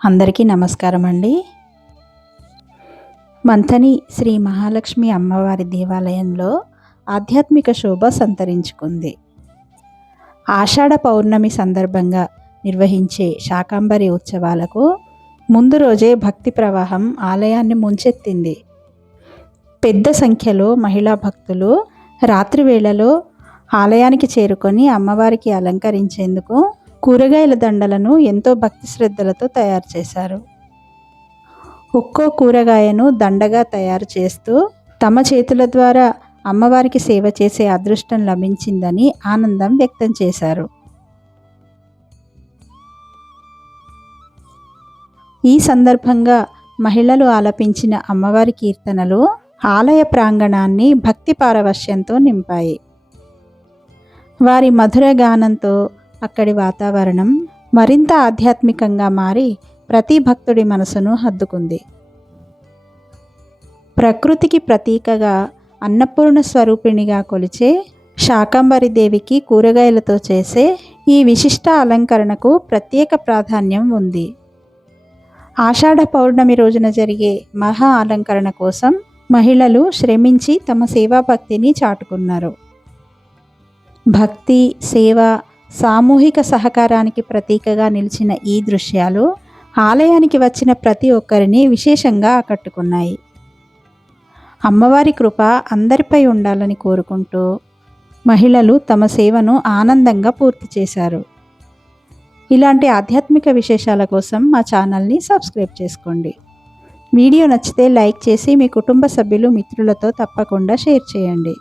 అందరికీ నమస్కారం అండి. మంథని శ్రీ మహాలక్ష్మి అమ్మవారి దేవాలయంలో ఆధ్యాత్మిక శోభ సంతరించుకుంది. ఆషాఢ పౌర్ణమి సందర్భంగా నిర్వహించే శాకంబరి ఉత్సవాలకు ముందు రోజే భక్తి ప్రవాహం ఆలయాన్ని ముంచెత్తింది. పెద్ద సంఖ్యలో మహిళా భక్తులు రాత్రి వేళలో ఆలయానికి చేరుకొని అమ్మవారికి అలంకరించేందుకు కూరగాయల దండలను ఎంతో భక్తి శ్రద్ధలతో తయారు చేశారు. ఒక్కో కూరగాయను దండగా తయారు చేస్తూ తమ చేతుల ద్వారా అమ్మవారికి సేవ చేసే అదృష్టం లభించిందని ఆనందం వ్యక్తం చేశారు. ఈ సందర్భంగా మహిళలు ఆలపించిన అమ్మవారి కీర్తనలు ఆలయ ప్రాంగణాన్ని భక్తి పారవశ్యంతో నింపాయి. వారి మధుర గానంతో అక్కడి వాతావరణం మరింత ఆధ్యాత్మికంగా మారి ప్రతి భక్తుడి మనసును హత్తుకుంది. ప్రకృతికి ప్రతీకగా అన్నపూర్ణ స్వరూపిణిగా కొలిచే శాకంబరి దేవికి కూరగాయలతో చేసే ఈ విశిష్ట అలంకరణకు ప్రత్యేక ప్రాధాన్యం ఉంది. ఆషాఢ పౌర్ణమి రోజున జరిగే మహా అలంకరణ కోసం మహిళలు శ్రమించి తమ సేవాభక్తిని చాటుకున్నారు. భక్తి, సేవ, సామూహిక సహకారానికి ప్రతీకగా నిలిచిన ఈ దృశ్యాలు ఆలయానికి వచ్చిన ప్రతి ఒక్కరిని విశేషంగా ఆకట్టుకున్నాయి. అమ్మవారి కృప అందరిపై ఉండాలని కోరుకుంటూ మహిళలు తమ సేవను ఆనందంగా పూర్తి చేశారు. ఇలాంటి ఆధ్యాత్మిక విశేషాల కోసం మా ఛానల్ని సబ్స్క్రైబ్ చేసుకోండి. వీడియో నచ్చితే లైక్ చేసి మీ కుటుంబ సభ్యులు, మిత్రులతో తప్పకుండా షేర్ చేయండి.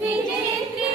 విజేత్రి